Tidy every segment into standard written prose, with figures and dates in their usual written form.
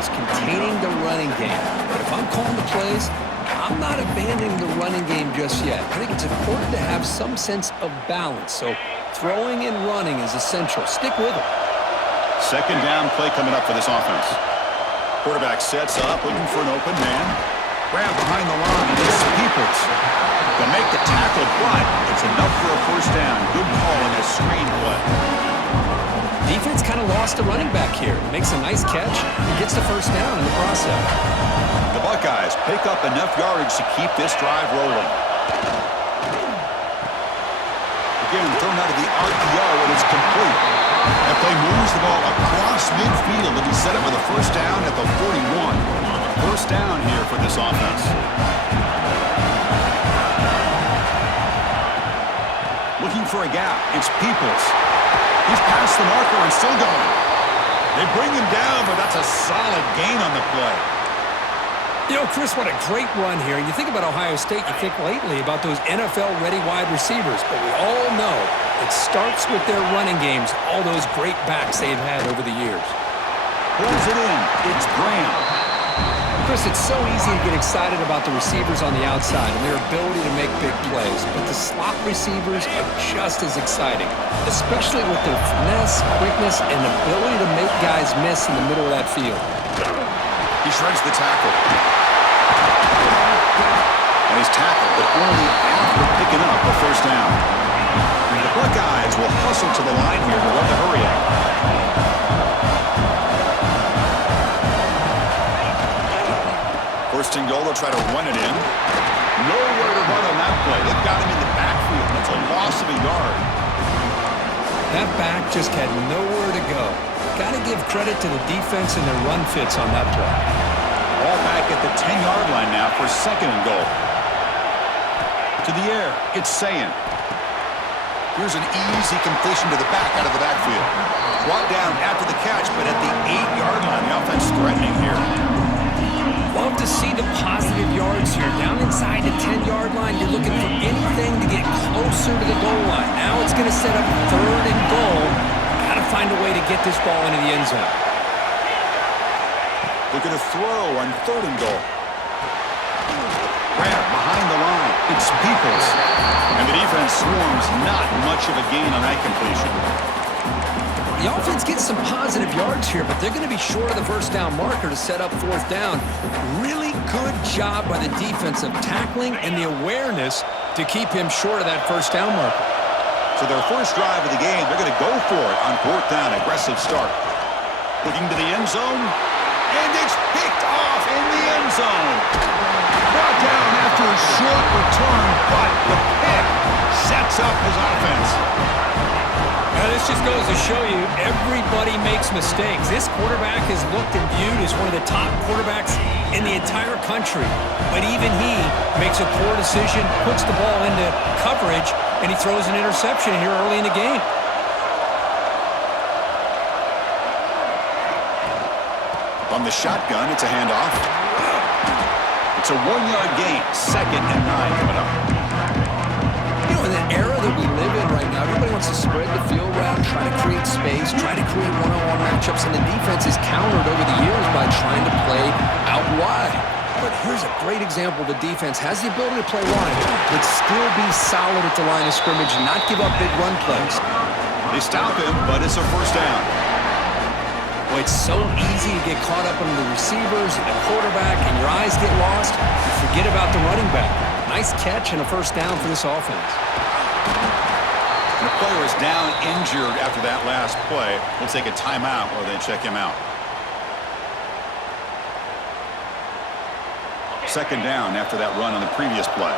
defense containing the running game. But if I'm calling the plays, I'm not abandoning the running game just yet. I think it's important to have some sense of balance. So throwing and running is essential. Stick with it. Second down play coming up for this offense. Quarterback sets up, looking for an open man. Grab behind the line. It's Peoples. They'll make the tackle, but it's enough for a first down. Good call on that screen play. Defense kind of lost a running back here. Makes a nice catch and gets the first down in the process. The Buckeyes pick up enough yardage to keep this drive rolling. Again, thrown out of the RPO, and it's complete. That play moves the ball across midfield to be set up with a first down at the 41. First down here for this offense. Looking for a gap. It's Peoples. He's past the marker and still going. They bring him down, but that's a solid gain on the play. You know, Chris, what a great run here. And you think about Ohio State, you think lately about those NFL-ready wide receivers. But we all know it starts with their running games, all those great backs they've had over the years. Pulls it in. It's Graham. Chris, it's so easy to get excited about the receivers on the outside and their ability to make big plays. But the slot receivers are just as exciting, especially with their finesse, quickness, and ability to make guys miss in the middle of that field. He shreds the tackle. And he's tackled, but only after picking up a first down. The Buckeyes will hustle to the line here to run the hurry out. First and goal, they'll try to run it in. Nowhere to run on that play. They've got him in the backfield. That's a loss of a yard. That back just had nowhere to go. Got to give credit to the defense and their run fits on that play. Ball back at the 10-yard line now for second and goal. To the air, it's Sayin. Here's an easy completion to the back out of the backfield. Brought down after the catch, but at the 8-yard line, the offense threatening here. Love to see the positive yards here. Down inside the 10-yard line, you're looking for anything to get closer to the goal line. Now it's going to set up third and goal. Got to find a way to get this ball into the end zone. They're going to throw on third and goal. Grab behind the line. It's Peoples. And the defense swarms. Not much of a gain on that completion. The offense gets some positive yards here, but they're going to be short of the first down marker to set up fourth down. Really good job by the defense of tackling and the awareness to keep him short of that first down marker. So their first drive of the game, they're going to go for it on fourth down. Aggressive start. Looking to the end zone. And it's picked off in the end zone. Brought down after a short return, but the pick sets up his offense. Now, this just goes to show you everybody makes mistakes. This quarterback is looked and viewed as one of the top quarterbacks in the entire country. But even he makes a poor decision, puts the ball into coverage, and he throws an interception here early in the game. On the shotgun, it's a handoff. It's a 1-yard gain. Second and 9 coming up. You know, in the era that we live in right now, everybody wants to spread the field around, try to create space, try to create one-on-one matchups, and the defense is countered over the years by trying to play out wide. But here's a great example. The defense has the ability to play wide, but still be solid at the line of scrimmage and not give up big run plays. They stop him, but it's a first down. Boy, it's so easy to get caught up in the receivers and the quarterback, and your eyes get lost. You forget about the running back. Nice catch and a first down for this offense. And the player is down injured after that last play. We'll take a timeout while they check him out. Second down after that run on the previous play.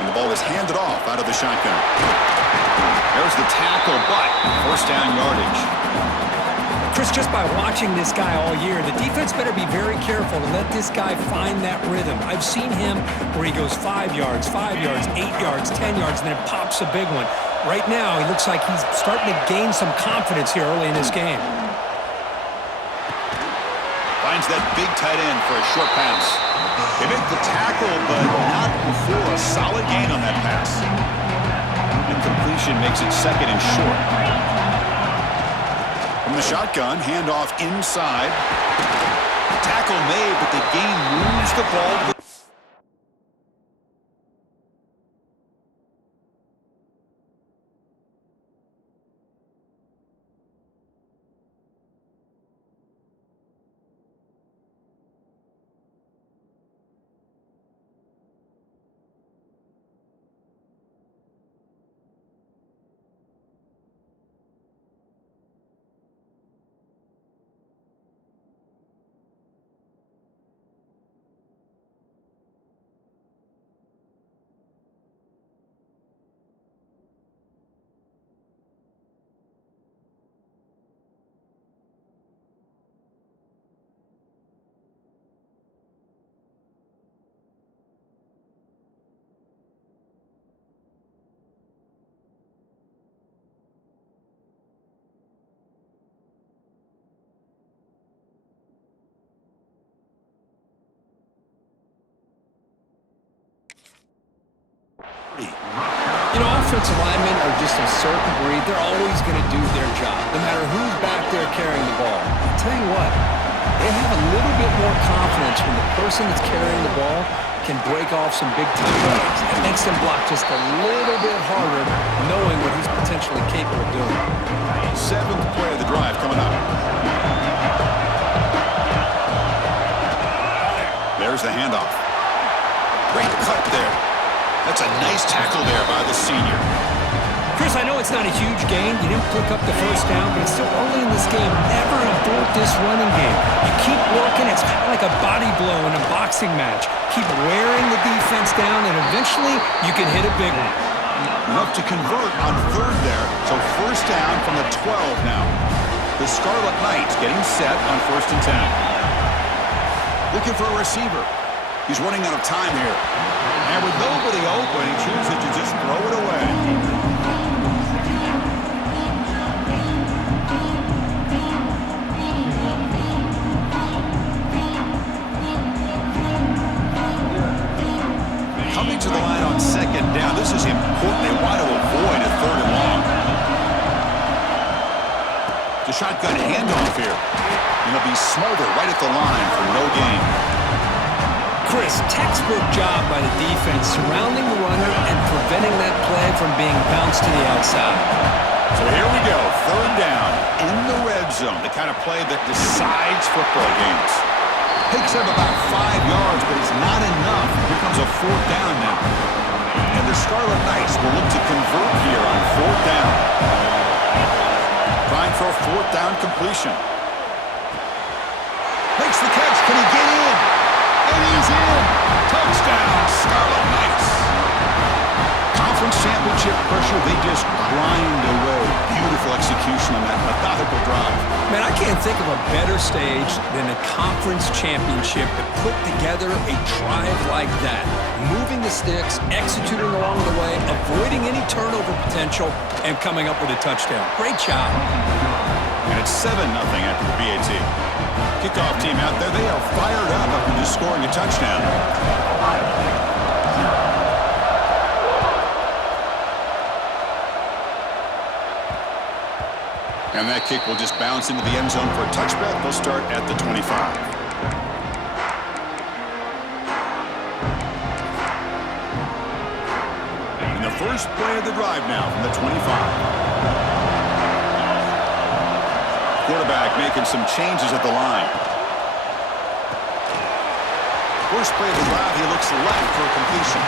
And the ball is handed off out of the shotgun. There's the tackle, but first down yardage. Chris, just by watching this guy all year, the defense better be very careful to let this guy find that rhythm. I've seen him where he goes 5 yards, 8 yards, 10 yards, and then it pops a big one. Right now, he looks like he's starting to gain some confidence here early in this game. Finds that big tight end for a short pass. They make the tackle, but not before a solid gain on that pass. Incompletion makes it second and short. From the shotgun, handoff inside. Tackle made, but the game moves the ball to the You know, offensive linemen are just a certain breed. They're always going to do their job, no matter who's back there carrying the ball. I'll tell you what, they have a little bit more confidence when the person that's carrying the ball can break off some big-time runs. It makes them block just a little bit harder, knowing what he's potentially capable of doing. 7th play of the drive coming up. There's the handoff. Great cut there. That's a nice tackle there by the senior. Chris, I know it's not a huge gain. You didn't pick up the first down, but it's still early in this game. Never abort this running game. You keep working. It's kind of like a body blow in a boxing match. Keep wearing the defense down, and eventually you can hit a big one. Enough to convert on 3rd there. So 1st down from the 12 now. The Scarlet Knights getting set on 1st and 10. Looking for a receiver. He's running out of time here. And with nobody open, he chooses to just throw it away. Coming to the line on 2nd down. This is important. They want to avoid a 3rd and long. The shotgun handoff here. And they'll be smothered right at the line for no gain. Chris, textbook job by the defense, surrounding the runner and preventing that play from being bounced to the outside. So here we go, 3rd down in the red zone, the kind of play that decides football games. Picks up about 5 yards, but it's not enough. Here comes a 4th down now. And the Scarlet Knights will look to convert here on 4th down. Trying for a 4th down completion. Makes the catch. Can he get in? And he's in. Touchdown, Scarlet Knights. Conference championship pressure, they just grind away. Beautiful execution on that methodical drive. Man, I can't think of a better stage than a conference championship to put together a drive like that. Moving the sticks, executing along the way, avoiding any turnover potential, and coming up with a touchdown. Great job. And it's 7-0 after the BAT. Kickoff team out there, they are fired up after just scoring a touchdown. And that kick will just bounce into the end zone for a touchback. They'll start at the 25. And the first play of the drive now from the 25. Quarterback making some changes at the line. First play of the drive, he looks left for a completion.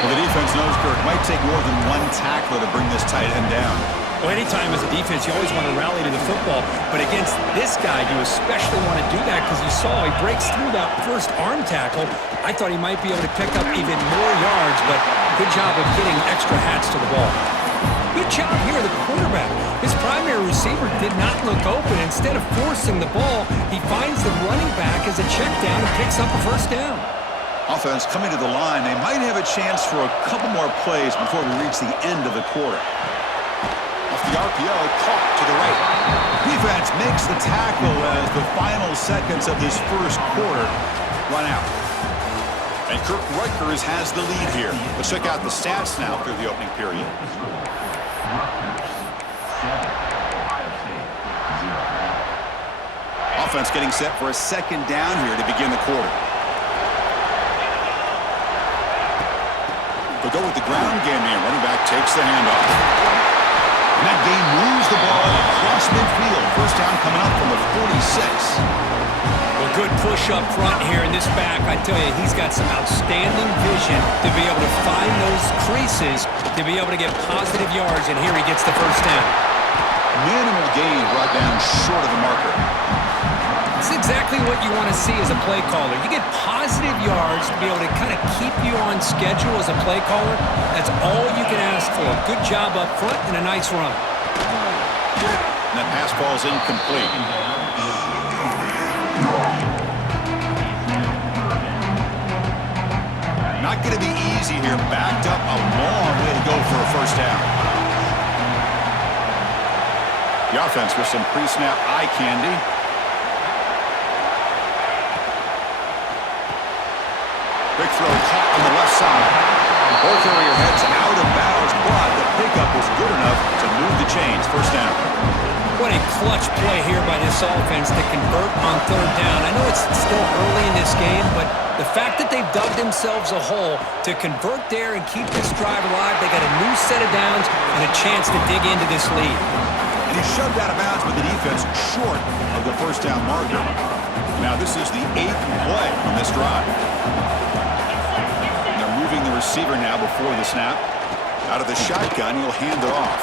Well, the defense knows, Kirk, might take more than one tackler to bring this tight end down. Well, anytime as a defense, you always want to rally to the football. But against this guy, you especially want to do that because you saw he breaks through that first arm tackle. I thought he might be able to pick up even more yards, but good job of getting extra hats to the ball. Good job here, the quarterback. His primary receiver did not look open. Instead of forcing the ball, he finds the running back as a check down and picks up a 1st down. Offense coming to the line. They might have a chance for a couple more plays before we reach the end of the quarter. Off the RPO, caught to the right. Defense makes the tackle as the final seconds of this first quarter run out. And Kirk Rutgers has the lead here. Let's check out the stats now through the opening period. offense getting set for a second down here to begin the quarter. They'll go with the ground game here. Running back takes the handoff. And that game moves the ball across midfield. First down coming up from the 46. Well, good push up front here in this back. I tell you, he's got some outstanding vision to be able to find those creases, to be able to get positive yards, and here he gets the first down. Minimal gain brought down short of the marker. It's exactly what you want to see as a play caller. You get positive yards to be able to kind of keep you on schedule as a play caller. That's all you can ask for. Good job up front and a nice run. And that pass ball's incomplete. Not going to be easy here. Backed up a long way to go for a first down. The offense with some pre-snap eye candy. Big throw caught on the left side. Both area heads out of bounds, but the pickup was good enough to move the chains. First down. What a clutch play here by this offense to convert on third down. I know it's still early in this game, but the fact that they've dug themselves a hole to convert there and keep this drive alive, they got a new set of downs and a chance to dig into this lead. And he shoved out of bounds with the defense short of the first down marker. Now this is the 8th play on this drive. And they're moving the receiver now before the snap. Out of the shotgun, he'll hand it off.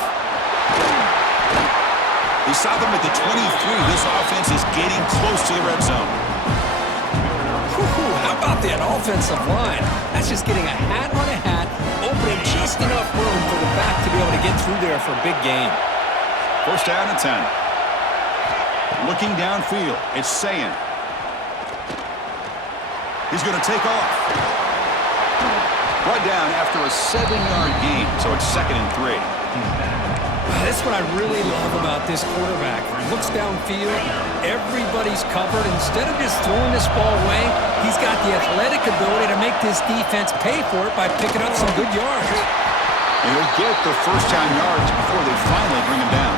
He saw them at the 23. This offense is getting close to the red zone. How about that offensive line? That's just getting a hat on a hat, opening just enough room for the back to be able to get through there for a big gain. First down and 10. Looking downfield, it's Sayin. He's going to take off. Brought down after a 7-yard gain, so it's 2nd and 3. That's what I really love about this quarterback. He looks downfield, everybody's covered. Instead of just throwing this ball away, he's got the athletic ability to make this defense pay for it by picking up some good yards. And he'll get the first down yards before they finally bring him down.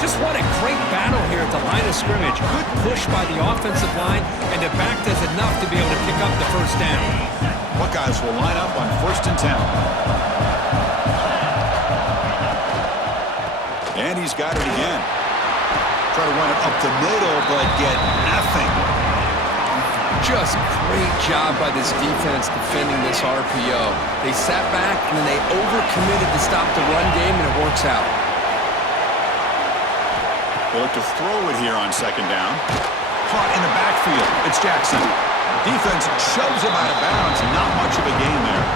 Just what a great battle here at the line of scrimmage. Good push by the offensive line, and the back does enough to be able to pick up the first down. Buckeyes will line up on 1st and 10. And he's got it again. Try to run it up the middle, but get nothing. Just great job by this defense defending this RPO. They sat back, and then they overcommitted to stop the run game, and it works out. They look to throw it here on 2nd down. Caught in the backfield. It's Jackson. Defense shoves him out of bounds. Not much of a gain there.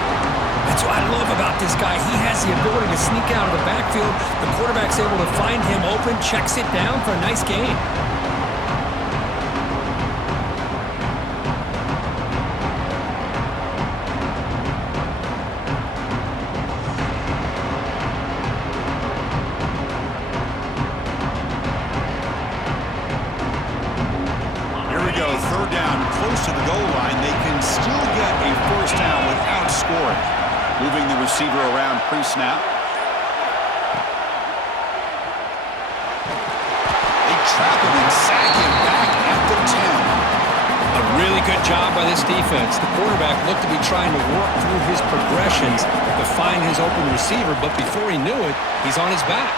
That's what I love about this guy. He has the ability to sneak out of the backfield. The quarterback's able to find him open, checks it down for a nice gain. Here we go. 3rd down, close to the goal line. They can still get a first down without scoring. Moving the receiver around pre-snap. They trap him and sack him back at the 10. A really good job by this defense. The quarterback looked to be trying to work through his progressions to find his open receiver, but before he knew it, he's on his back.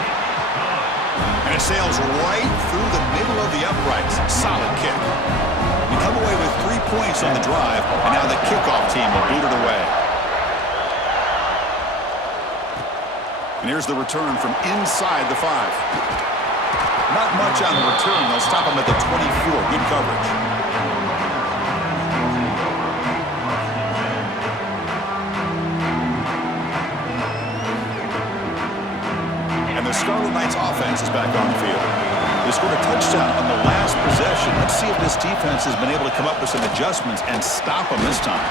And it sails right through the middle of the uprights. Solid kick. We come away with 3 points on the drive, and now the kickoff team will boot it away. And here's the return from inside the 5. Not much on the return. They'll stop him at the 24. Good coverage. And the Scarlet Knights offense is back on the field. They scored a touchdown on the last possession. Let's see if this defense has been able to come up with some adjustments and stop them this time.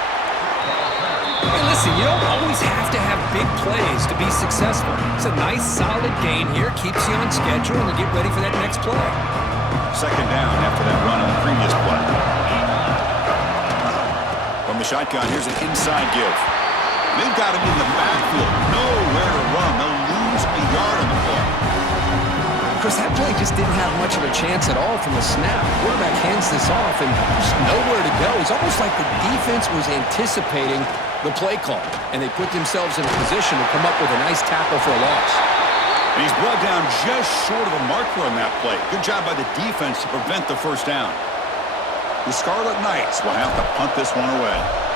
Hey, listen, you don't always have to have big plays to be successful. It's a nice, solid gain here. Keeps you on schedule and you get ready for that next play. 2nd down after that run on the previous play. From the shotgun, here's an inside give. They've got him in the backfield. Nowhere to run. They'll lose a yard on the play. Chris, that play just didn't have much of a chance at all from the snap. Quarterback hands this off, and there's nowhere to go. It's almost like the defense was anticipating the play call, and they put themselves in a position to come up with a nice tackle for a loss. And he's brought down just short of a marker on that play. Good job by the defense to prevent the first down. The Scarlet Knights will have to punt this one away.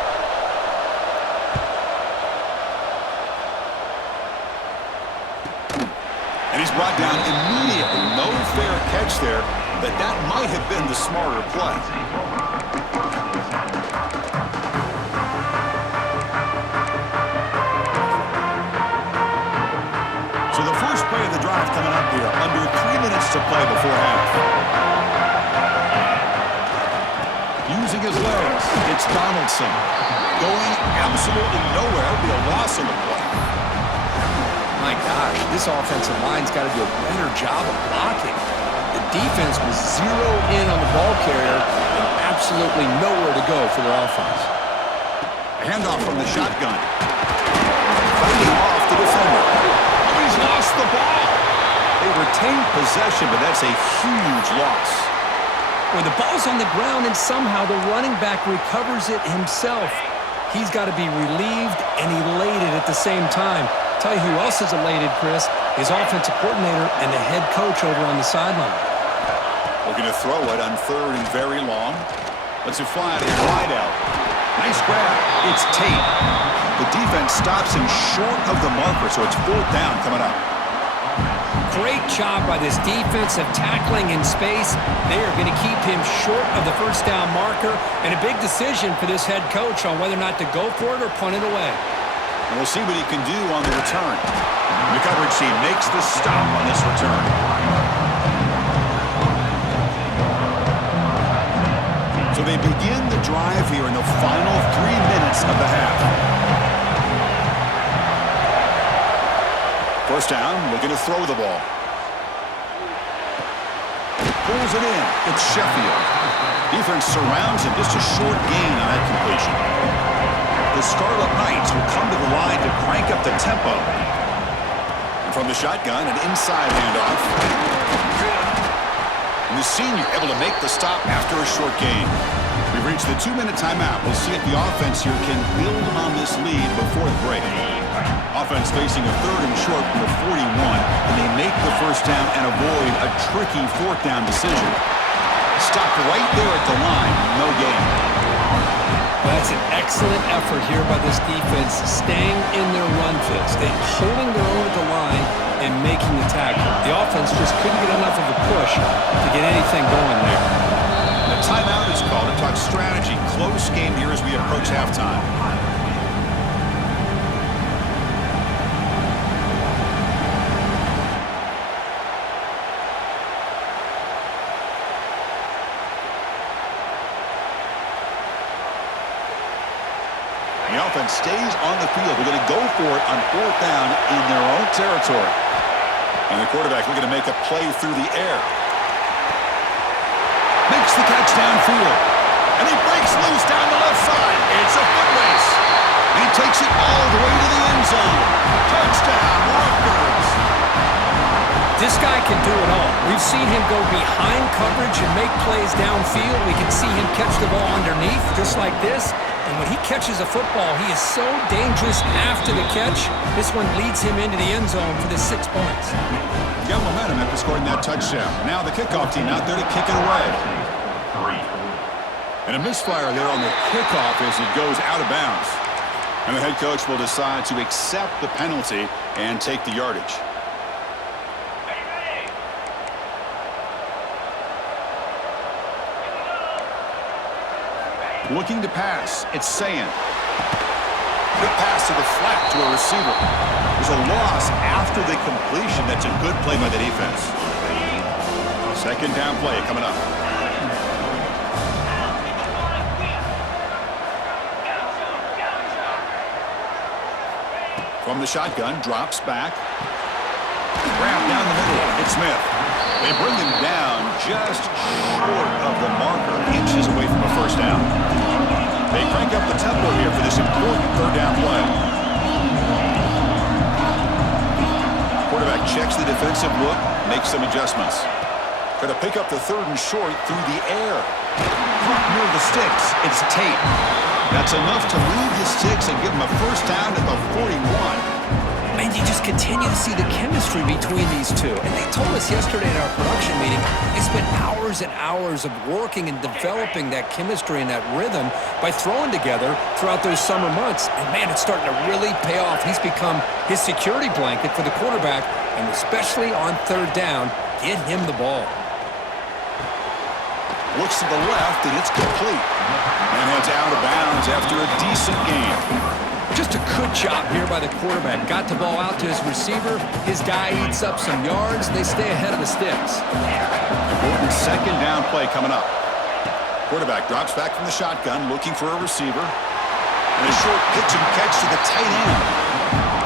And he's brought down immediately. No fair catch there, but that might have been the smarter play. So the first play of the drive coming up here. Under 3 minutes to play before half. Using his legs, it's Donaldson. Going absolutely nowhere. It'll be a loss on the play. My gosh, this offensive line's got to do a better job of blocking. The defense was zeroed in on the ball carrier and absolutely nowhere to go for their offense. A handoff from the shotgun. Fighting off the defender. Oh, he's lost the ball. They retained possession, but that's a huge loss. When the ball's on the ground and somehow the running back recovers it himself, he's got to be relieved and elated at the same time. Tell you who else is elated, Chris, his offensive coordinator and the head coach over on the sideline. Looking to throw it on 3rd and very long. Let's it fly out here wide out. Nice grab. It's Tate. The defense stops him short of the marker, so it's 4th down coming up. Great job by this defense of tackling in space. They are going to keep him short of the first down marker, and a big decision for this head coach on whether or not to go for it or punt it away. And we'll see what he can do on the return. The coverage team makes the stop on this return. So they begin the drive here in the final 3 minutes of the half. First down, looking to throw the ball. Pulls it in. It's Sheffield. Defense surrounds him. Just a short gain on that completion. The Scarlet Knights will come to the line to crank up the tempo. And from the shotgun, an inside handoff. And the senior able to make the stop after a short gain. We've reached the 2-minute timeout. We'll see if the offense here can build on this lead before the break. Offense facing a 3rd and short from the 41, and they make the first down and avoid a tricky 4th down decision. Stopped right there at the line. No gain. Well, that's an excellent effort here by this defense, staying in their run fix. They're holding their own at the line and making the tackle. The offense just couldn't get enough of a push to get anything going there. The timeout is called to talk strategy. Close game here as we approach halftime. The offense stays on the field. We're going to go for it on 4th down in their own territory. And the quarterback looking to make a play through the air. Makes the catch downfield. And he breaks loose down the left side. It's a foot race. And he takes it all the way to the end zone. Touchdown, Rutgers. This guy can do it all. We've seen him go behind coverage and make plays downfield. We can see him catch the ball underneath, just like this. And when he catches a football, he is so dangerous after the catch. This one leads him into the end zone for the 6 points. Got momentum after scoring that touchdown. Now the kickoff team out there to kick it away. And a misfire there on the kickoff as it goes out of bounds. And the head coach will decide to accept the penalty and take the yardage. Looking to pass. It's Sayan. Quick pass to the flat to a receiver. There's a loss after the completion. That's a good play by the defense. 2nd down play coming up. From the shotgun, drops back. Grab down the middle. It's Smith. They bring him down just short of the marker, inches away from a first down. They crank up the tempo here for this important 3rd down play. Quarterback checks the defensive look, Make some adjustments. Going to pick up the 3rd and short through the air. Caught near the sticks. It's Tate. That's enough to move the sticks and give him a first down at the 41. Man, you just continue to see the chemistry between these two. And they told us yesterday in our production meeting, they spent hours and hours of working and developing that chemistry and that rhythm by throwing together throughout those summer months. And man, it's starting to really pay off. He's become his security blanket for the quarterback, and especially on 3rd down, get him the ball. Looks to the left, and it's complete. And heads out of bounds after a decent game. Just a good job here by the quarterback. Got the ball out to his receiver. His guy eats up some yards. They stay ahead of the sticks. Important 2nd down play coming up. Quarterback drops back from the shotgun, looking for a receiver. And a short pitch and catch to the tight end.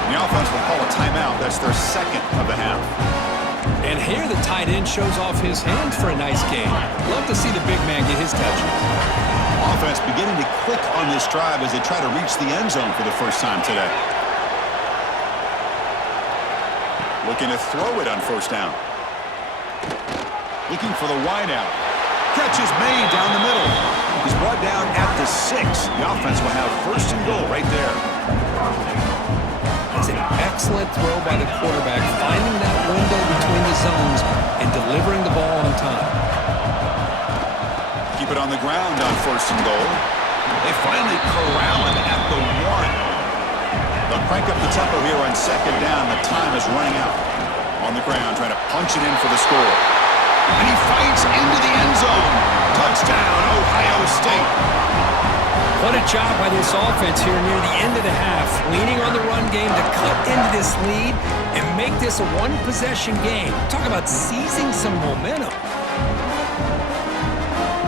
And the offense will call a timeout. That's their 2nd of the half. And here the tight end shows off his hands for a nice game. Love to see the big man get his touches. Offense beginning to click on this drive as they try to reach the end zone for the first time today. Looking to throw it on 1st down. Looking for the wideout. Catch is made down the middle. He's brought down at the 6. The offense will have 1st and goal right there. That's an excellent throw by the quarterback, finding that window between the zones and delivering the ball on time. Keep it on the ground on 1st and goal. They finally corral him at the 1. They'll crank up the tempo here on 2nd down. The time is running out. On the ground, trying to punch it in for the score. And he fights into the end zone. Touchdown, Ohio State. What a job by this offense here near the end of the half. Leaning on the run game to cut into this lead and make this a one-possession game. Talk about seizing some momentum.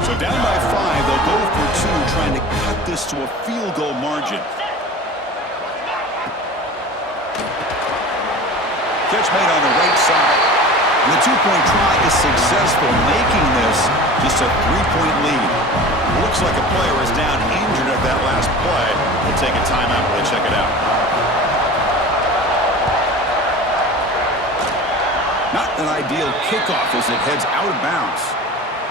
So down by 5, they'll go for 2, trying to cut this to a field goal margin. Catch made on the right side. And the 2-point try is successful, making this just a 3-point lead. Looks like a player is down injured at that last play. We'll take a timeout while they check it out. Not an ideal kickoff as it heads out of bounds.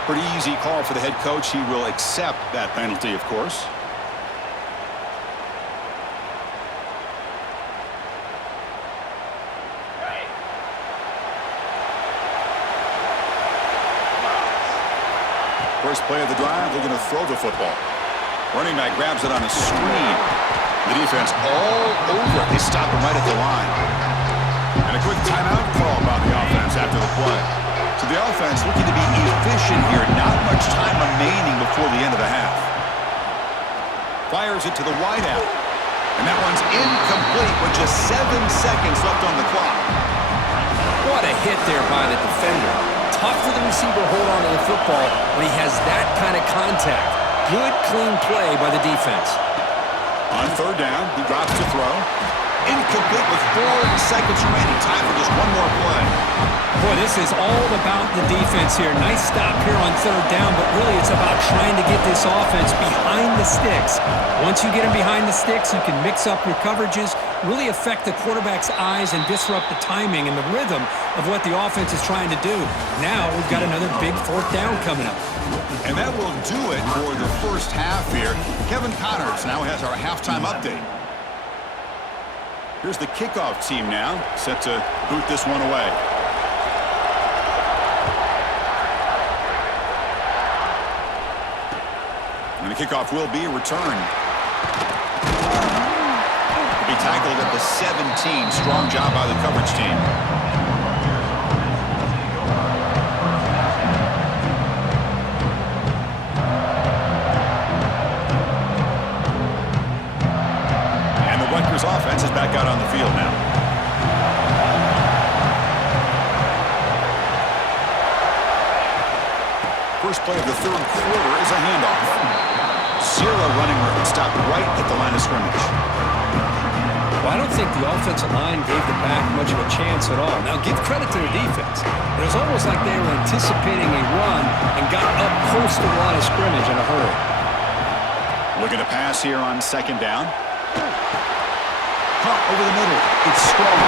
Pretty easy call for the head coach. He will accept that penalty, of course. First play of the drive, they're going to throw the football. Running back grabs it on a screen. The defense all over it. They stop him right at the line. And a quick timeout call by the offense after the play. So the offense looking to be efficient here. Not much time remaining before the end of the half. Fires it to the wideout. And that one's incomplete with just 7 seconds left on the clock. What a hit there by the defender. Tough for the receiver to hold on to the football when he has that kind of contact. Good, clean play by the defense. On 3rd down, he drops to throw. Incomplete with 4 seconds remaining. Time for just one more play. Boy, this is all about the defense here. Nice stop here on 3rd down, but really it's about trying to get this offense behind the sticks. Once you get them behind the sticks, you can mix up your coverages, really affect the quarterback's eyes and disrupt the timing and the rhythm of what the offense is trying to do. Now we've got another big 4th down coming up. And that will do it for the first half here. Kevin Connors now has our halftime update. Here's the kickoff team now, set to boot this one away. And the kickoff will be a return. Will be tackled at the 17. Strong job by the coverage team. Offense is back out on the field now. First play of the 3rd quarter is a handoff. Zero running room, stopped right at the line of scrimmage. Well, I don't think the offensive line gave the back much of a chance at all. Now, give credit to the defense. It was almost like they were anticipating a run and got up close to the line of scrimmage in a hurry. Looking to pass here on 2nd down. Over the middle. It's strong.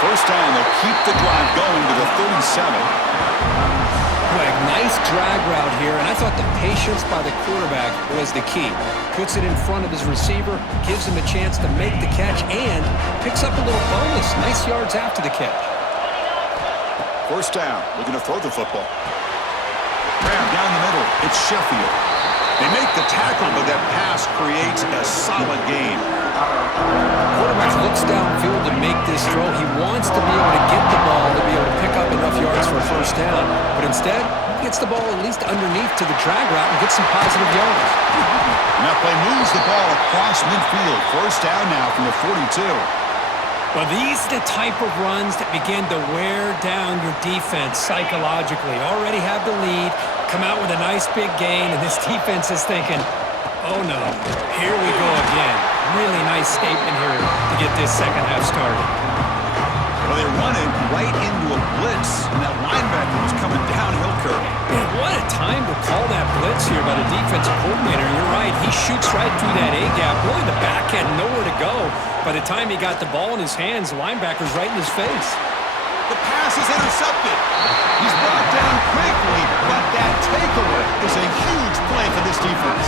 First down, they'll keep the drive going to the 37. Boy, nice drag route here, and I thought the patience by the quarterback was the key. Puts it in front of his receiver, gives him a chance to make the catch, and picks up a little bonus. Nice yards after the catch. First down, looking to throw the football. Grab down the middle, it's Sheffield. They make the tackle, but that pass creates a solid gain. Quarterback looks downfield to make this throw. He wants to be able to get the ball to be able to pick up enough yards for a first down. But instead, he gets the ball at least underneath to the drag route and gets some positive yards. And that play moves the ball across midfield. First down now from the 42. Well, these are the type of runs that begin to wear down your defense psychologically. Already have the lead, come out with a nice big gain, and this defense is thinking, oh no, here we go again. Really nice statement here to get this second half started. Well, they run it right into a blitz, and that linebacker was coming downhill curve. Man, what a time to call that blitz here by the defensive coordinator. You're right, he shoots right through that A-gap. Really, the back had nowhere to go. By the time he got the ball in his hands, the linebacker's right in his face. The pass is intercepted. He's brought down quickly, but that takeaway is a huge play for this defense.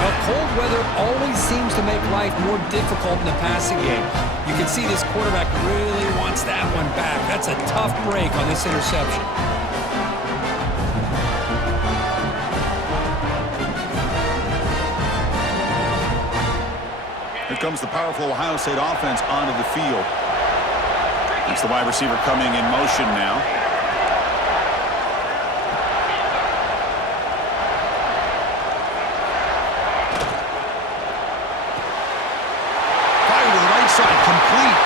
Well, cold weather always seems to make life more difficult in the passing game. You can see this quarterback really wants that one back. That's a tough break on this interception. Here comes the powerful Ohio State offense onto the field. It's the wide receiver coming in motion now. Fire to the right side, complete.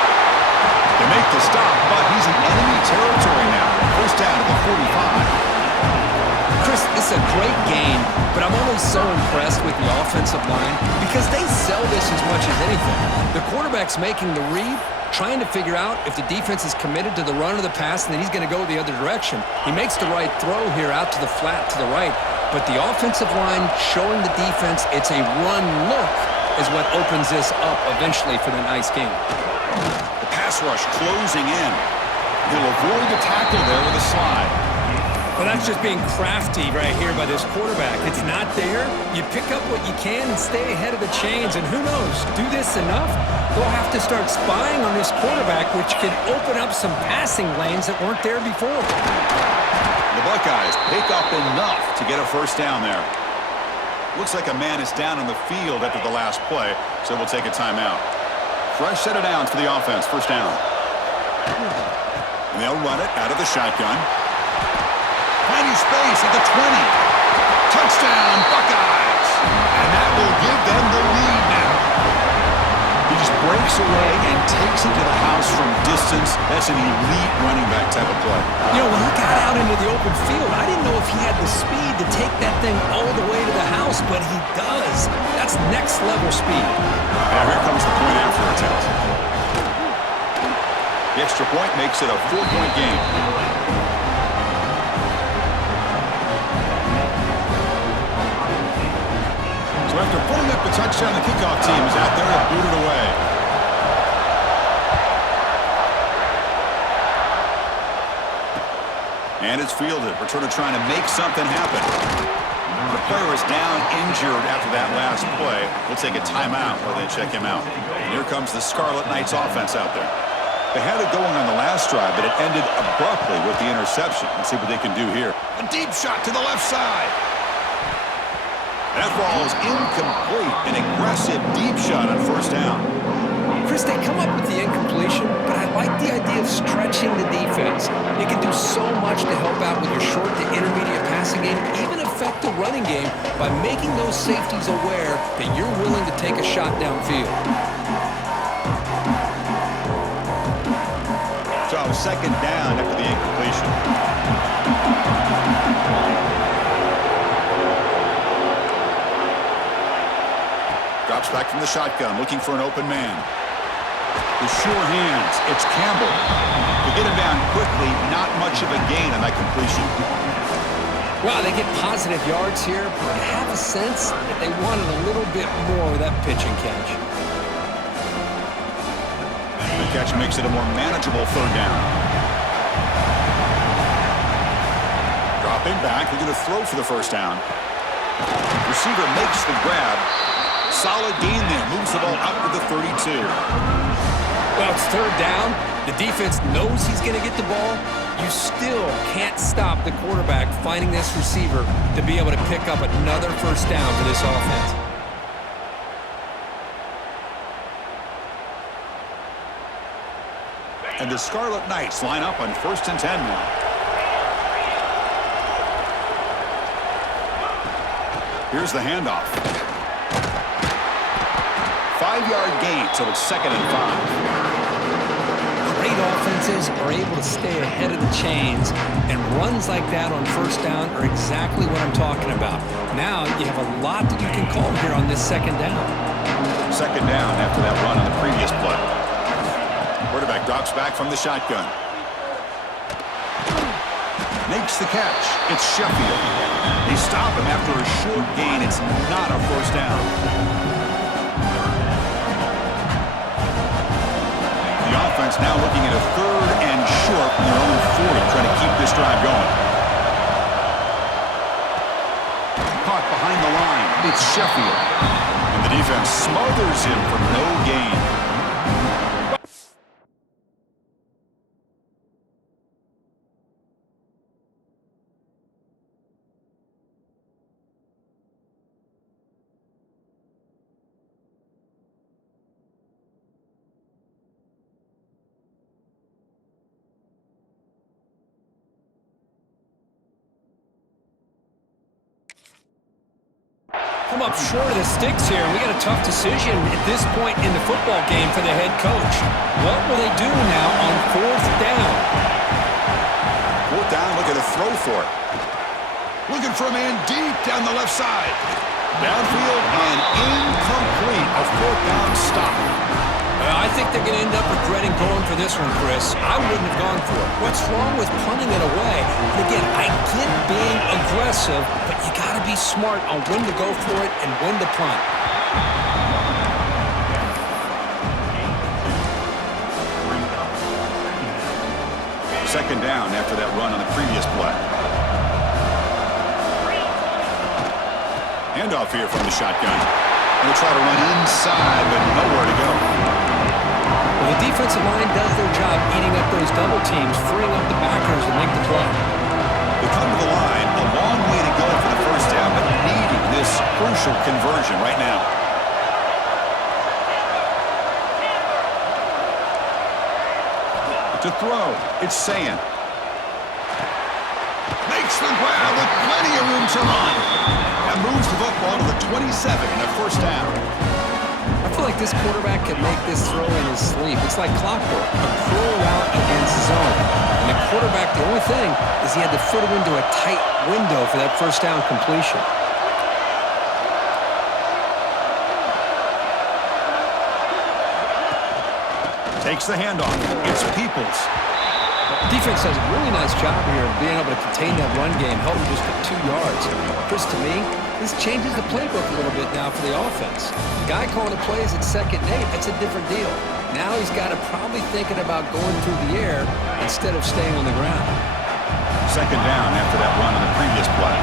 They make the stop, but he's in enemy territory now. First down to the 45. Chris, this is a great game, but I'm always so impressed with the offensive line because they sell this as much as anything. The quarterback's making the read, trying to figure out if the defense is committed to the run or the pass, and then he's going to go the other direction. He makes the right throw here out to the flat to the right, but the offensive line showing the defense it's a run look is what opens this up eventually for the nice game. The pass rush closing in. He'll avoid the tackle there with a slide. Well, that's just being crafty right here by this quarterback. It's not there. You pick up what you can and stay ahead of the chains. And who knows, do this enough, they'll have to start spying on this quarterback, which could open up some passing lanes that weren't there before. The Buckeyes pick up enough to get a first down there. Looks like a man is down on the field after the last play, so we'll take a timeout. Fresh set of downs for the offense, first down. And they'll run it out of the shotgun. Finding space at the 20. Touchdown, Buckeyes! And that will give them the lead now. He just breaks away and takes it to the house from distance. That's an elite running back type of play. You know, when he got out into the open field, I didn't know if he had the speed to take that thing all the way to the house, but he does. That's next level speed. Now here comes the point after attempt. The extra point makes it a 4-point game. So after putting up the touchdown, the kickoff team is out there to boot it away. And it's fielded. Returner trying to make something happen. The player is down injured after that last play. We'll take a timeout while they check him out. And here comes the Scarlet Knights offense out there. They had it going on the last drive, but it ended abruptly with the interception. Let's see what they can do here. A deep shot to the left side. That ball is incomplete. An aggressive deep shot on first down. Chris, they come up with the incompletion, but I like the idea of stretching the defense. It can do so much to help out with your short to intermediate passing game, even affect the running game by making those safeties aware that you're willing to take a shot downfield. So second down after the incompletion. Drops back from the shotgun, looking for an open man. With sure hands, it's Campbell. To get him down quickly, not much of a gain on that completion. Well, they get positive yards here, but I have a sense that they wanted a little bit more with that pitch and catch. The catch makes it a more manageable third down. Dropping back, they're going to throw for the first down. Receiver makes the grab. Solid gain there. Moves the ball out to the 32. Well, it's third down. The defense knows he's going to get the ball. You still can't stop the quarterback finding this receiver to be able to pick up another first down for this offense. And the Scarlet Knights line up on 1st and 10 now. Here's the handoff. 5-yard gain, so it's 2nd and 5. Great offenses are able to stay ahead of the chains, and runs like that on first down are exactly what I'm talking about. Now you have a lot that you can call here on this 2nd down. 2nd down after that run on the previous play. Quarterback drops back from the shotgun. Makes the catch. It's Sheffield. They stop him after a short gain. It's not a first down. The offense now looking at a 3rd and short from their own 40, trying to keep this drive going. Caught behind the line. It's Sheffield. And the defense smothers him for no gain. Come up short of the sticks here. We got a tough decision at this point in the football game for the head coach. What will they do now on 4th down? 4th down, look at a throw for it. Looking for a man deep down the left side. Downfield and incomplete. A 4th down stop. I think they're going to end up regretting going for this one, Chris. I wouldn't have gone for it. What's wrong with punting it away? And again, I get being aggressive, but you got to be smart on when to go for it and when to punt. 2nd down after that run on the previous play. Handoff here from the shotgun. Going to try to run inside, but nowhere to go. Well, the defensive line does their job eating up those double teams, freeing up the backers to make the play. They come to the line, a long way to go for the first down, but needing this crucial conversion right now. To throw, it's Sayan. Makes the grab with plenty of room to run. And moves the football to the 27 and a first down. I feel like this quarterback can make this throw in his sleep. It's like clockwork, a pro route against zone. And the quarterback, the only thing is he had to fit it into a tight window for that first down completion. Takes the handoff. It's Peoples. Defense does a really nice job here of being able to contain that run game, help him just get 2 yards. Chris, to me, this changes the playbook a little bit now for the offense. The guy calling the plays at 2nd and 8, that's a different deal. Now he's got to probably thinking about going through the air instead of staying on the ground. 2nd down after that run on the previous play.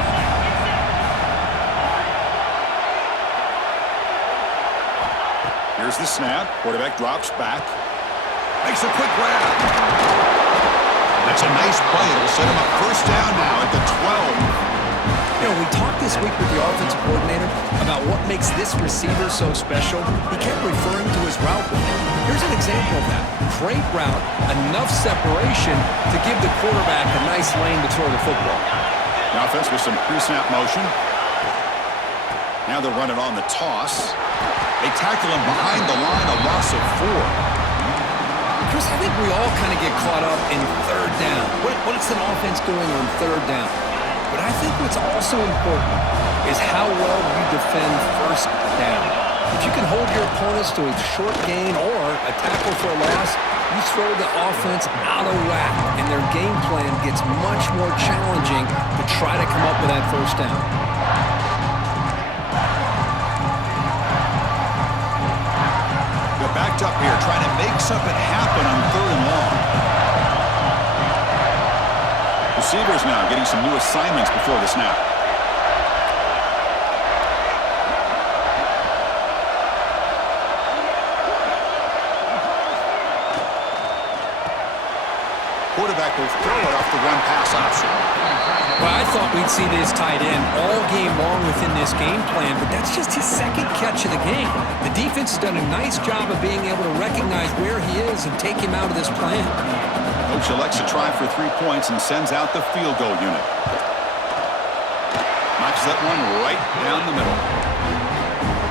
Here's the snap. Quarterback drops back. Makes a quick grab. That's a nice play. It'll set him up first down now at the 12. You know, we talked this week with the offensive coordinator about what makes this receiver so special. He kept referring to his route running. Here's an example of that. Great route, enough separation to give the quarterback a nice lane to throw the football. The offense with some pre-snap motion. Now they're running on the toss. They tackle him behind the line, a loss of 4. Chris, I think we all kind of get caught up in 3rd down. What is an offense doing on 3rd down? But I think what's also important is how well you defend 1st down. If you can hold your opponents to a short gain or a tackle for a loss, you throw the offense out of whack, and their game plan gets much more challenging to try to come up with that first down. They're backed up here, trying to make something happen receivers now getting some new assignments before the snap. Quarterback will throw it off the run-pass option. Well, I thought we'd see this tight end all game long within this game plan, but that's just his second catch of the game. The defense has done a nice job of being able to recognize where he is and take him out of this plan. Coach elects to try for 3 points and sends out the field goal unit. Knocks that one right down the middle.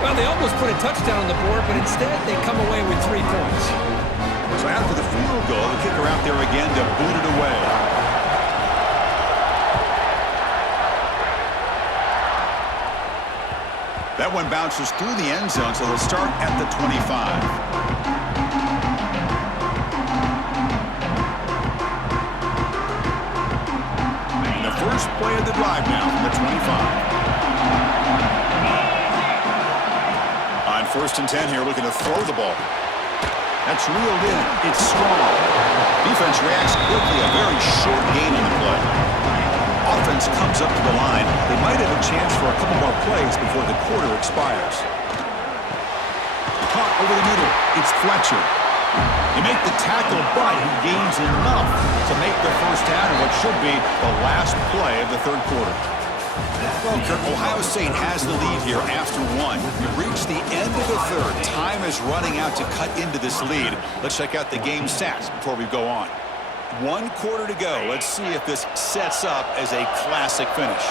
Well, they almost put a touchdown on the board, but instead they come away with 3 points. So after the field goal, the kicker out there again to boot it away. That one bounces through the end zone, so they'll start at the 25. And the first play of the drive now from the 25. On 1st and 10 here, looking to throw the ball. That's reeled in. It's strong. Defense reacts quickly. A very short gain in the play. Offense comes up to the line. They might have a chance for a couple more plays before the quarter expires. Caught over the middle. It's Fletcher. They make the tackle, but he gains enough to make the first down in what should be the last play of the 3rd quarter. Well, Kirk, Ohio State has the lead here after 1. We've reached the end of the 3rd. Time is running out to cut into this lead. Let's check out the game stats before we go on. 1 quarter to go. Let's see if this sets up as a classic finish.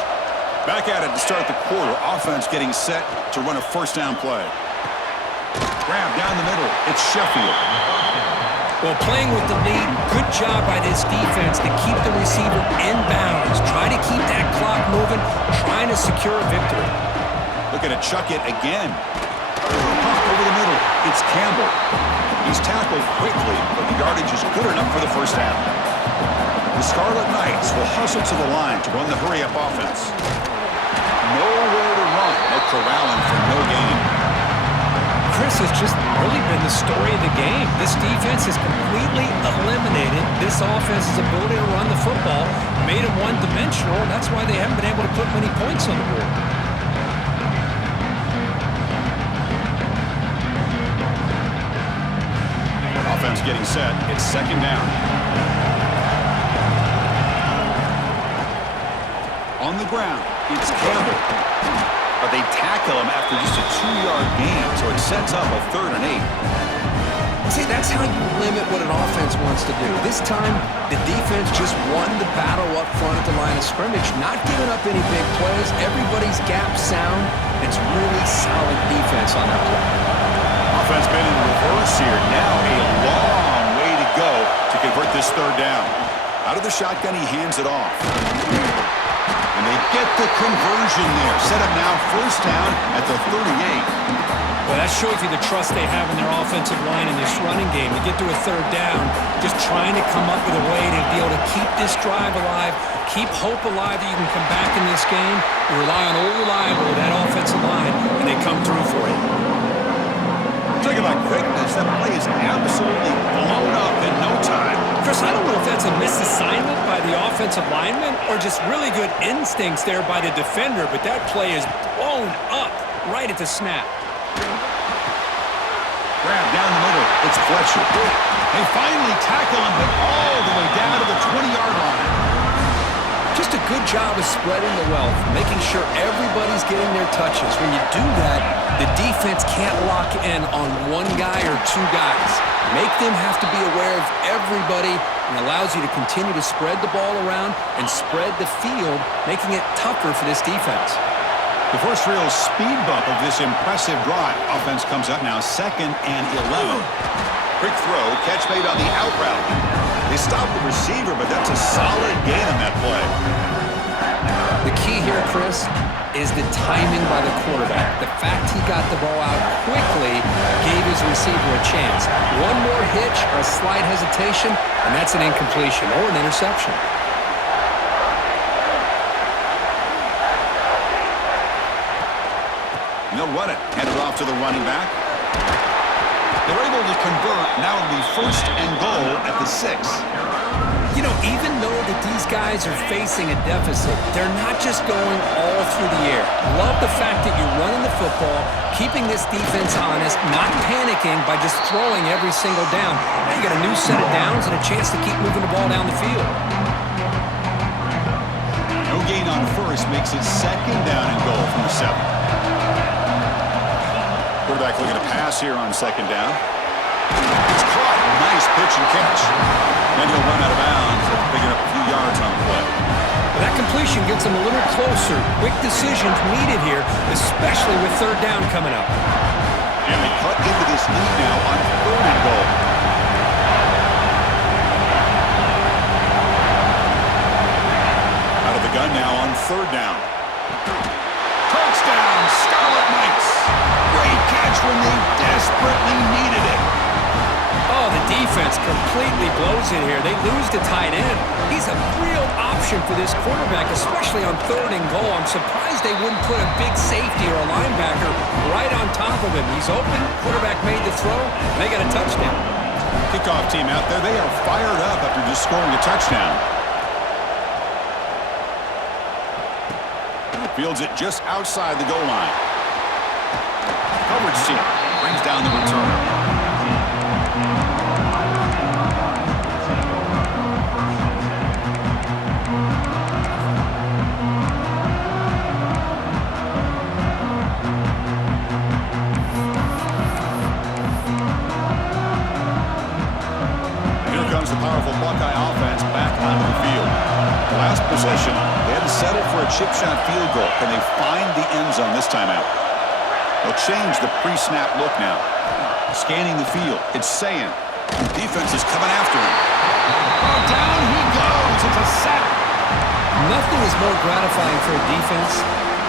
Back at it to start the quarter. Offense getting set to run a first down play. Grab down the middle. It's Sheffield. Well, playing with the lead, good job by this defense to keep the receiver in bounds. Try to keep that clock moving, trying to secure a victory. Looking to chuck it again. Pop over the middle. It's Campbell. He's tackled quickly, but the yardage is good enough for the first down. The Scarlet Knights will hustle to the line to run the hurry-up offense. Nowhere to run. No corralling for no gain. Chris, has just really been the story of the game. This defense has completely eliminated this offense's ability to run the football, made them one-dimensional, and that's why they haven't been able to put many points on the board. Offense getting set. It's 2nd down. On the ground, it's Campbell. But they tackle him after just a 2-yard gain, so it sets up a 3rd and 8. See, that's how you limit what an offense wants to do. This time, the defense just won the battle up front at the line of scrimmage, not giving up any big plays. Everybody's gap sound. It's really solid defense on that play. Offense been in reverse here. Now a long way to go to convert this 3rd down. Out of the shotgun, he hands it off. And they get the conversion there. Set up now 1st down at the 38. Well, that shows you the trust they have in their offensive line in this running game. To get to a 3rd down, just trying to come up with a way to be able to keep this drive alive, keep hope alive that you can come back in this game. You rely on old reliable, that offensive line, and they come through for you. Talking about quickness, that play is absolutely blown up in no time. Chris, I don't know if that's a misassignment by the offensive lineman or just really good instincts there by the defender, but that play is blown up right at the snap. Grab down the middle. It's Fletcher. They finally tackle him, but all the way down to the 20-yard line. Just a good job of spreading the wealth, making sure everybody's getting their touches. When you do that, the defense can't lock in on one guy or 2 guys. Make them have to be aware of everybody and allows you to continue to spread the ball around and spread the field, making it tougher for this defense. The first real speed bump of this impressive drive. Offense comes up now 2nd and 11. Quick throw, catch made on the out route. They stop the receiver, but that's a solid gain on that play. The key here, Chris, is the timing by the quarterback. The fact he got the ball out quickly gave his receiver a chance. One more hitch or a slight hesitation, and that's an incompletion or an interception. They'll run it. Hand it off to the running back. They're able to convert. Now it'll be 1st and goal at the 6. You know, even though that these guys are facing a deficit, they're not just going all through the air. Love the fact that you're running the football, keeping this defense honest, not panicking by just throwing every single down. Now you got a new set of downs and a chance to keep moving the ball down the field. No gain on first makes it second down and goal from the 7. Quarterback looking to pass here on second down. It's caught. Nice pitch and catch. Then he'll run out of bounds after picking up a few yards on the play. That completion gets him a little closer. Quick decisions needed here, especially with third down coming up. And they cut into this lead now on 3rd and goal. Out of the gun now on 3rd down. Touchdown, Scarlet Knights. Great catch when they desperately needed it. Oh, the defense completely blows it here. They lose the tight end. He's a real option for this quarterback, especially on 3rd and goal. I'm surprised they wouldn't put a big safety or a linebacker right on top of him. He's open. Quarterback made the throw. And they got a touchdown. Kickoff team out there. They are fired up after just scoring a touchdown. Fields it just outside the goal line. Coverage team brings down the returner. Here comes the powerful Buckeye offense back onto the field. Last possession, they had to settle for a chip shot field goal. Can they find the end zone this time out? They'll change the pre-snap look now. Scanning the field. It's Sayin. Defense is coming after him. Oh, down he goes. It's a sack. Nothing is more gratifying for a defense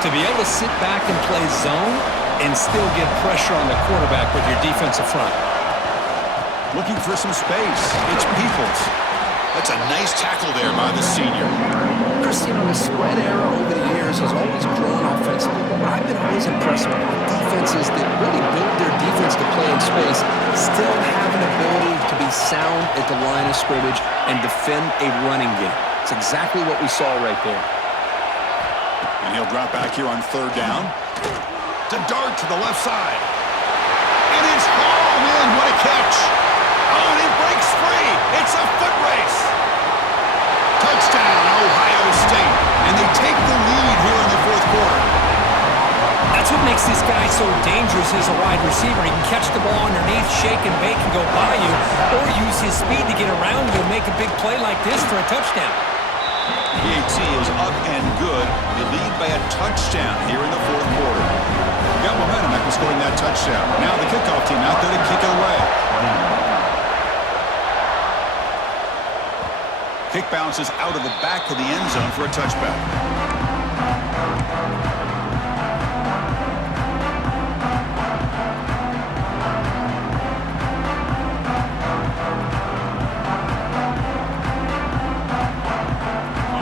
to be able to sit back and play zone and still get pressure on the quarterback with your defensive front. Looking for some space. It's Peoples. That's a nice tackle there by the senior. Chris, you know, the spread era over the years has always grown offensively, but I've been always impressed with defenses that really build their defense to play in space, still have an ability to be sound at the line of scrimmage and defend a running game. It's exactly what we saw right there. And he'll drop back here on 3rd down. To dart to the left side. And it's hauled in. What a catch. Oh, and it breaks free. It's a foot race. Touchdown, Ohio State. And they take the lead here in the 4th quarter. That's what makes this guy so dangerous as a wide receiver. He can catch the ball underneath, shake and bake and go by you, or use his speed to get around you and make a big play like this for a touchdown. PAT is up and good. They lead by a touchdown here in the 4th quarter. Got momentum after scoring that touchdown. Now the kickoff team out there to kick it away. Kick bounces out of the back of the end zone for a touchback.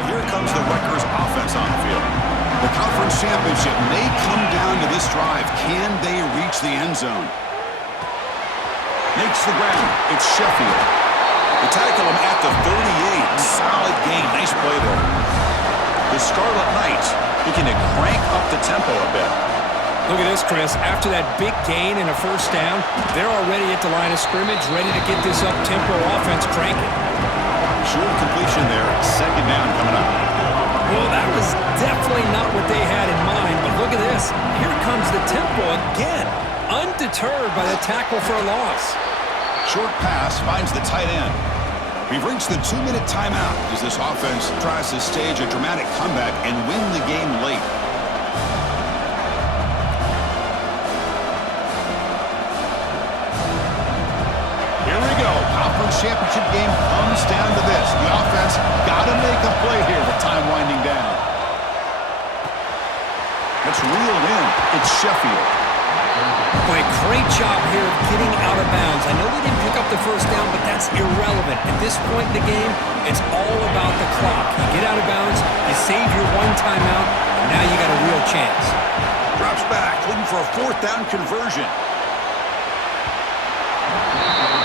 Here comes the Rutgers offense on the field. The conference championship may come down to this drive. Can they reach the end zone? Makes the ground. It's Sheffield. They tackle him at the 38. Solid gain. Nice play there. The Scarlet Knights looking to crank up the tempo a bit. Look at this, Chris. After that big gain and a 1st down, they're already at the line of scrimmage, ready to get this up-tempo offense cranking. Short completion there. 2nd down coming up. Well, that was definitely not what they had in mind, but look at this. Here comes the tempo again, undeterred by the tackle for a loss. Short pass finds the tight end. We've reached the 2-minute timeout as this offense tries to stage a dramatic comeback and win the game late. Here we go. Conference championship game comes down to this. The offense got to make a play here with time winding down. That's reeled in. It's Sheffield. Boy, great job here of getting out of bounds. I know they didn't pick up the 1st down, but that's irrelevant. At this point in the game, it's all about the clock. You get out of bounds, you save your 1 timeout, and now you got a real chance. Drops back, looking for a 4th down conversion.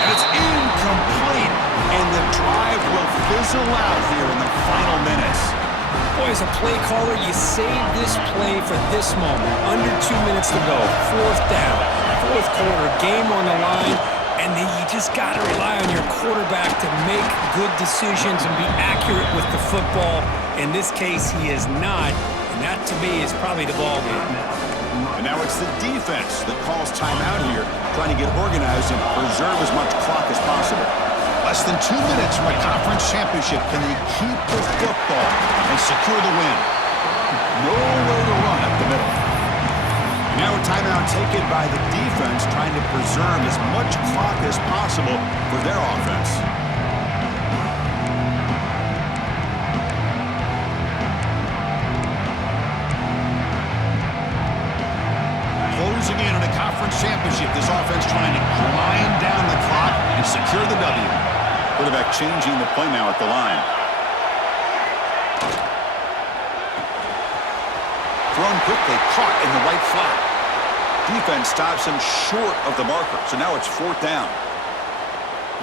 And it's incomplete. And the drive will fizzle out here in the final minutes. Boy, as a play caller, you save this play for this moment. Under 2 minutes to go. Fourth down. Fourth quarter. Game on the line. And then you just got to rely on your quarterback to make good decisions and be accurate with the football. In this case, he is not. And that, to me, is probably the ball game. And now it's the defense that calls timeout here, trying to get organized and preserve as much clock as possible. Less than 2 minutes from a conference championship. Can they keep the football and secure the win? Nowhere to run up the middle. And now a timeout taken by the defense, trying to preserve as much clock as possible for their offense. Closing in on a conference championship, this offense trying to grind down the clock and secure the W. Quarterback changing the play now at the line. Thrown quickly, caught in the right flat. Defense stops him short of the marker, so now it's fourth down.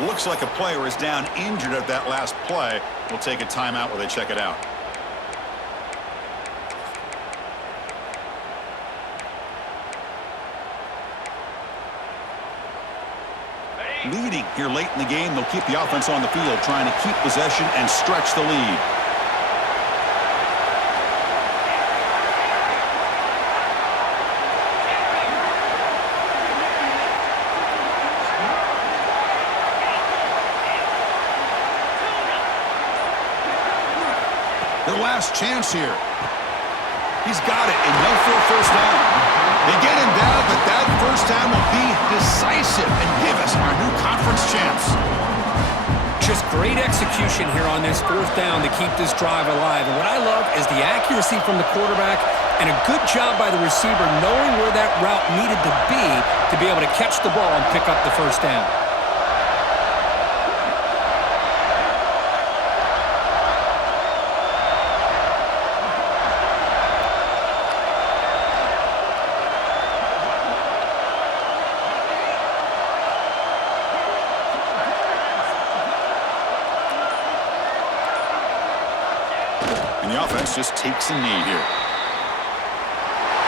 Looks like a player is down injured at that last play. We'll take a timeout while they check it out. Leading here late in the game, they'll keep the offense on the field, trying to keep possession and stretch the lead. Their last chance here. He's got it, enough for a first down. They get him down, but that first down will be decisive and give us our new conference champs. Just great execution here on this fourth down to keep this drive alive. And what I love is the accuracy from the quarterback and a good job by the receiver knowing where that route needed to be able to catch the ball and pick up the first down. And the offense just takes a knee here.